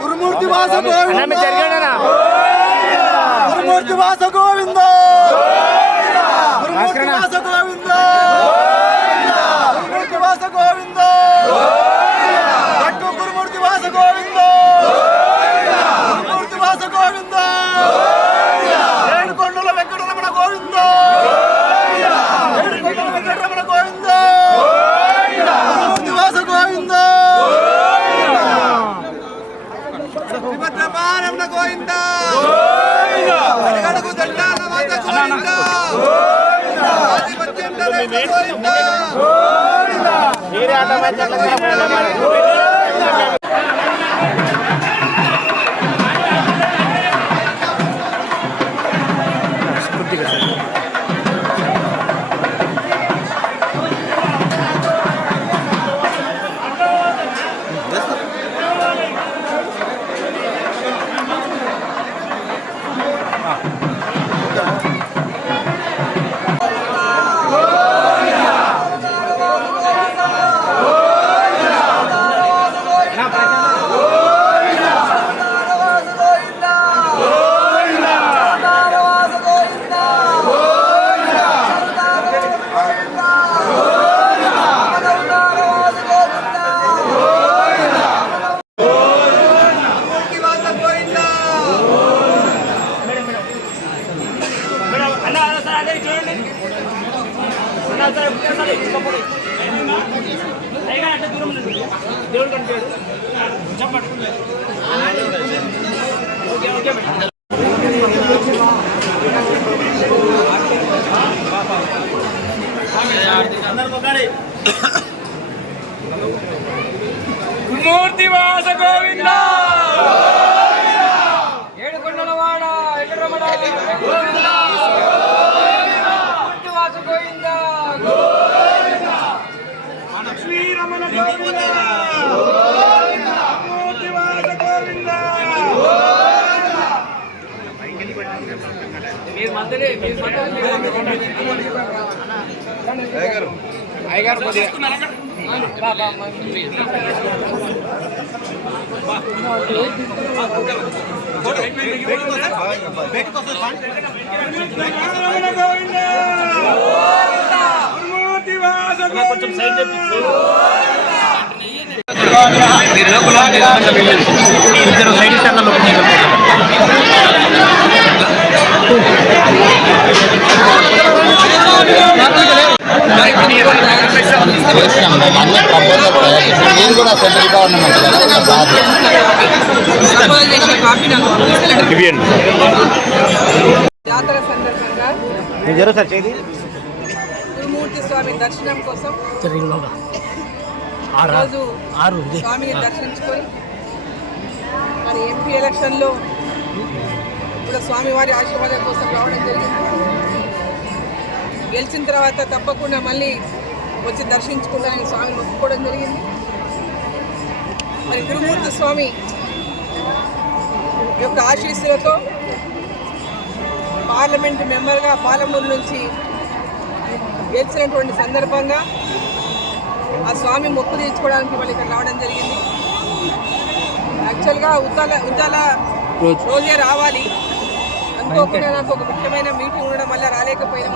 గురుమూర్తి వాస గోవింద గురుమూర్తి వాస గోవింద గురుమూర్తి వాస గోవింద గురుమూర్తి వాస గోవింద గట్టు గురుమూర్తి వాస గోవింద గురుమూర్తి వాస గోవింద ఏడుకొండల వెంకటరమణ గోవింద ఏడుకొండల వెంకటరమణ గోవింద గురుమూర్తి వాస గోవింద శ్రీమద్రమారమణ గోవింద అడుగడుగు దండాల మాత గోవింద ఆదిపత్యం గోవింద గురుమూర్తి వాస గోవింద ఏడుకొండలవాడ వెంకటరమణ గోవింద గురుమూర్తి వాస గోవింద శ్రీరమణ గోవింద గురుమూర్తి వాస గోవింద మీరు మధ్యలో అయ్యగారు కొంచెం సైడ్ ఇద్దరు సైడ్ ఇస్తారు నేను కూడా సెంట్రల్ గవర్నమెంట్ జాతర సందర్భంగా గురుమూర్తి స్వామి దర్శనం కోసం రోజు స్వామిని దర్శించుకొని మరి ఎంపీ ఎలక్షన్లో ఇప్పుడు స్వామివారి ఆశీర్వాదం కోసం రావడం జరిగింది. గెలిచిన తర్వాత తప్పకుండా మళ్ళీ వచ్చి దర్శించుకుంటానని స్వామిని మొక్కుకోవడం జరిగింది. మరి గురుమూర్తి స్వామి యొక్క ఆశీస్సులతో పార్లమెంట్ మెంబర్గా పాలమూరు నుంచి గెలిచినటువంటి సందర్భంగా ఆ స్వామి మొక్కు తీర్చుకోవడానికి మళ్ళీ ఇక్కడ రావడం జరిగింది. యాక్చువల్గా ఉద్దాల రోజే రావాలి అనుకోకుండా నాకు ఒక ముఖ్యమైన మీటింగ్ ఉండడం వల్ల రాలేకపోయినాం.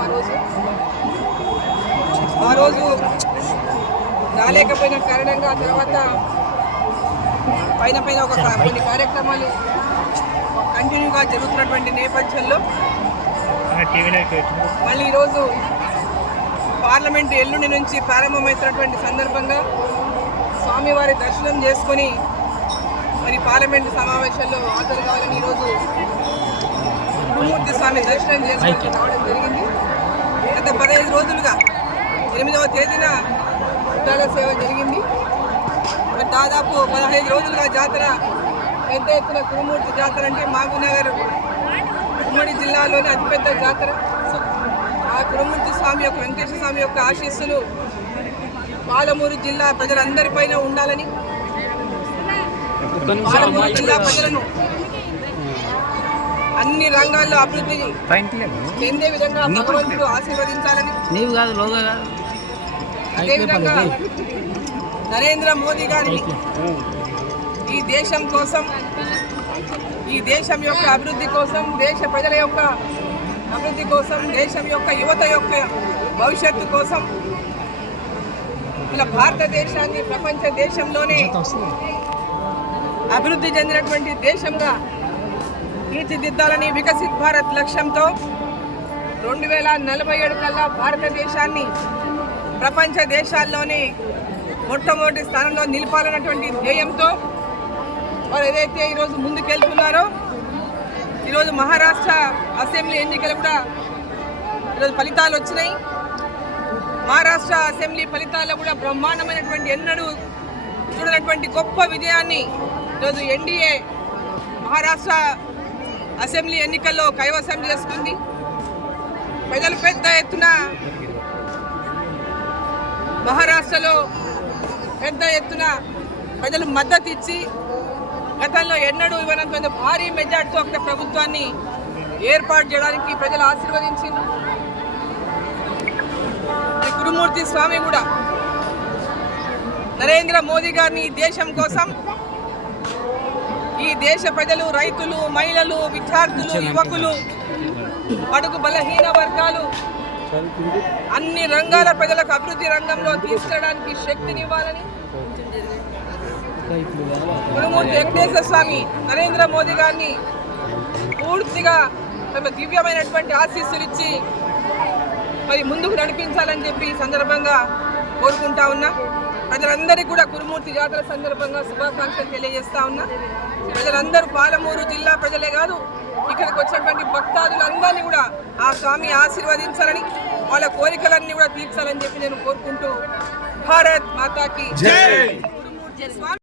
ఆ రోజు రాలేకపోయిన కారణంగా తర్వాత పైన ఒక కొన్ని కార్యక్రమాలు కంటిన్యూగా జరుగుతున్నటువంటి నేపథ్యంలో మళ్ళీ ఈరోజు పార్లమెంటు ఎల్లుండి నుంచి ప్రారంభమవుతున్నటువంటి సందర్భంగా స్వామివారి దర్శనం చేసుకొని మరి పార్లమెంటు సమావేశాల్లో హాజరు కావాలని ఈరోజు గురుమూర్తి స్వామి దర్శనం చేసుకొని రావడం జరిగింది. గత 15 రోజులుగా 8వ తేదీన ఉద్దాల సేవ జరిగింది. మరి దాదాపు 15 రోజులుగా జాతర పెద్ద ఎత్తున గురుమూర్తి జాతర అంటే మహబూబ్నగర్ ఉమ్మడి జిల్లాలోని అతిపెద్ద జాతర. ఆ గురుమూర్తి స్వామి యొక్క వెంకటేశ్వర స్వామి యొక్క ఆశీస్సులు పాలమూరు జిల్లా ప్రజలందరిపైన ఉండాలని, పాలమూరు జిల్లా ప్రజలను అన్ని రంగాల్లో అభివృద్ధి చెందే విధంగా భగవంతుడు ఆశీర్వదించాలని, నీవు కాదు లోగా కాదు అదేవిధంగా నరేంద్ర మోదీ గారిని ఈ దేశం కోసం, ఈ దేశం యొక్క అభివృద్ధి కోసం, దేశ ప్రజల యొక్క అభివృద్ధి కోసం, దేశం యొక్క యువత యొక్క భవిష్యత్తు కోసం ఇలా భారతదేశాన్ని ప్రపంచ దేశంలోనే అభివృద్ధి చెందినటువంటి దేశంగా తీర్చిదిద్దాలని వికసిత్ భారత్ లక్ష్యంతో 2047 కల్లా భారతదేశాన్ని ప్రపంచ దేశాల్లోనే మొట్టమొదటి స్థానంలో నిలపాలన్నటువంటి ధ్యేయంతో వారు ఏదైతే ఈరోజు ముందుకెళ్తున్నారో, ఈరోజు మహారాష్ట్ర అసెంబ్లీ ఎన్నికలు కూడా ఈరోజు ఫలితాలు వచ్చినాయి. మహారాష్ట్ర అసెంబ్లీ ఫలితాల్లో కూడా బ్రహ్మాండమైనటువంటి ఎన్నడూ చూడనటువంటి గొప్ప విజయాన్ని ఈరోజు ఎన్డీఏ మహారాష్ట్ర అసెంబ్లీ ఎన్నికల్లో కైవసం చేసుకుంది. ప్రజలు పెద్ద ఎత్తున మహారాష్ట్రలో పెద్ద ఎత్తున ప్రజలు మద్దతు ఇచ్చి గతంలో ఎన్నడూ ఇవ్వనంత భారీ మెజార్టీతో ఒక ప్రభుత్వాన్ని ఏర్పాటు చేయడానికి ప్రజలు ఆశీర్వదించింది. గురుమూర్తి స్వామి కూడా నరేంద్ర మోదీ గారిని ఈ దేశం కోసం, ఈ దేశ ప్రజలు, రైతులు, మహిళలు, విద్యార్థులు, యువకులు, అడుగు బలహీన వర్గాలు అన్ని రంగాల ప్రజలకు అభివృద్ధి రంగంలో తీసుకెళ్ళడానికి శక్తినివ్వాలని గురుమూర్తి వెంకటేశ్వర స్వామి నరేంద్ర మోదీ గారిని పూర్తిగా దివ్యమైనటువంటి ఆశీస్సులు ఇచ్చి మరి ముందుకు నడిపించాలని చెప్పి ఈ సందర్భంగా కోరుకుంటా ఉన్నా. ప్రజలందరికీ కూడా కురుమూర్తి జాతర సందర్భంగా శుభాకాంక్షలు తెలియజేస్తా ఉన్నా. ప్రజలందరూ పాలమూరు జిల్లా ప్రజలే కాదు, ఇక్కడికి వచ్చినటువంటి భక్తాదులందరినీ కూడా ఆ స్వామి ఆశీర్వదించాలని, వాళ్ళ కోరికలన్నీ కూడా తీర్చాలని చెప్పి నేను కోరుకుంటూ భారత్ మాతాకి జై. గురుమూర్తి స్వామి